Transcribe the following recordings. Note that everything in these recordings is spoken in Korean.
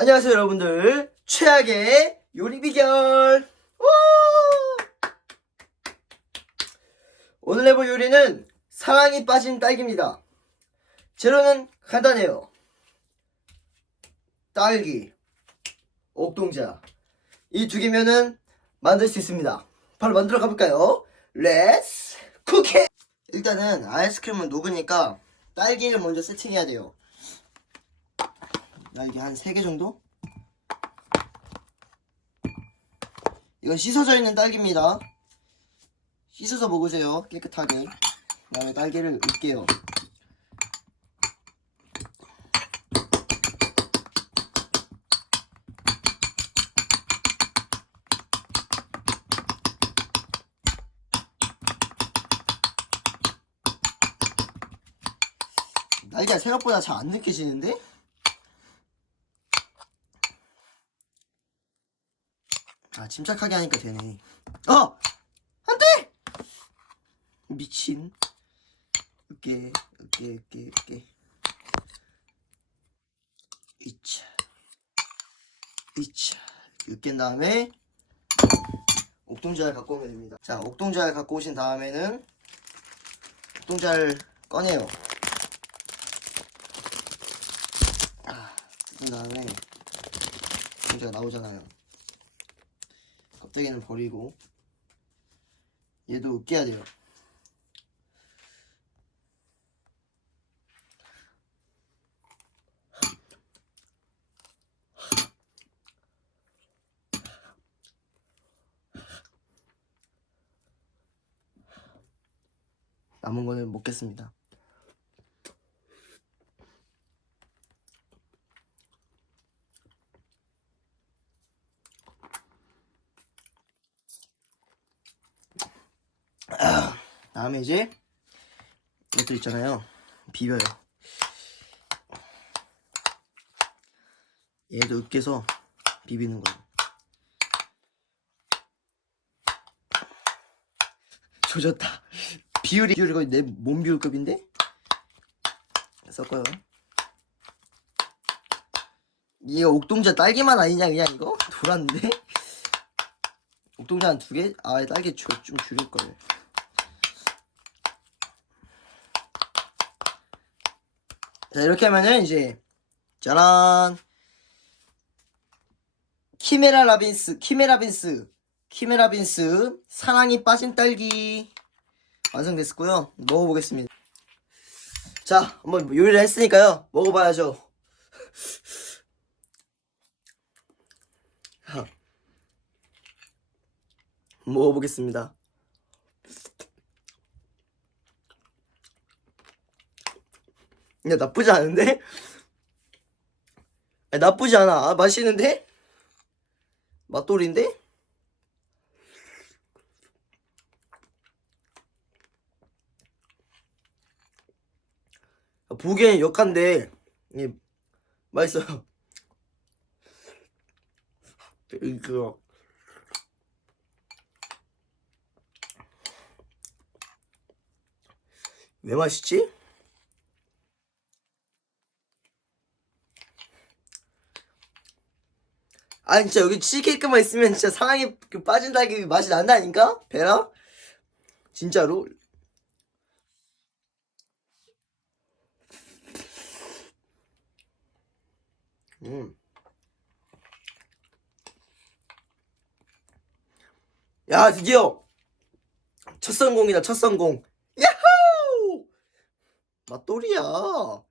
안녕하세요 여러분들. 최악의 요리 비결. 우! 오늘 해볼 요리는 사랑이 빠진 딸기입니다. 재료는 간단해요. 딸기 옥동자. 이 두 개면은 만들 수 있습니다. 바로 만들어 가볼까요? 렛츠 쿠키 일단은 아이스크림은 녹으니까 딸기를 먼저 세팅해야 돼요 날개 한 3개 정도? 이건 씻어져 있는 딸기입니다. 씻어서 먹으세요. 깨끗하게. 그 다음에 딸기를 으깨요. 날개가 생각보다 잘 안 느껴지는데? 아 침착하게 하니까 되네. 어! 안돼! 미친. 으깨 으깨 으깨 으깨 이차. 이차. 으깬 다음에 옥동자를 갖고 오면 됩니다. 자 옥동자를 갖고 오신 다음에는 옥동자를 꺼내요. 아, 그 다음에 옥동자가 나오잖아요 껍데기는 버리고 얘도 으깨야 돼요. 남은 거는 먹겠습니다. 다음에 이제 이것도 있잖아요. 비벼요. 얘도 으깨서 비비는 거예요. 조졌다. 비율이 비율이 거의 내 몸 비율급인데? 섞어요. 이게 옥동자 딸기만 아니냐 그냥 이거? 돌았는데? 옥동자 한 두 개? 아 딸기 주, 좀 줄일 걸. 자 이렇게 하면은 이제 짜란. 키메라 라빈스 키메라 빈스 키메라 빈스 사랑이 빠진 딸기. 완성됐고요. 먹어보겠습니다. 자 한번 요리를 했으니까요. 먹어봐야죠. 자, 먹어보겠습니다 근데 나쁘지 않은데? 아니, 나쁘지 않아. 아, 맛있는데? 맛돌인데? 아, 보기엔 역한데, 이 맛있어요. 이거. 왜 맛있지? 아 진짜 여기 치즈케이크만 있으면 진짜 상황이 그 빠진 달기 맛이 난다니까? 베라? 진짜로? 음. 야 드디어 첫 성공이다 첫 성공 야호 맛돌이야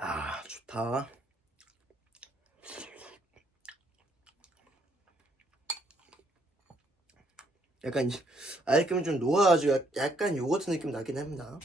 아 좋 다. 약간 이- 아이스크림 좀 녹아가지고 약- 약간 요거트 느낌 나긴 합니다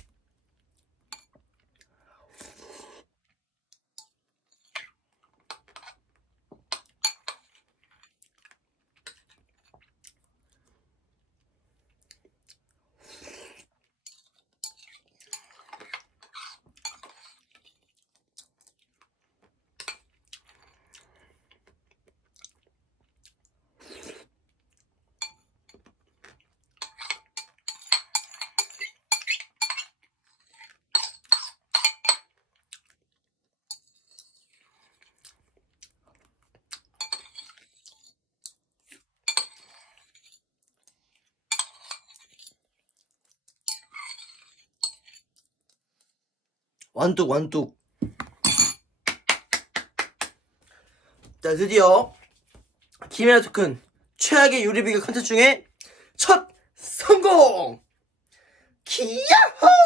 완뚝 완뚝 자 드디어 김혜라 토큰 최악의 요리 비교 컨텐츠 중에 첫 성공! 기야호!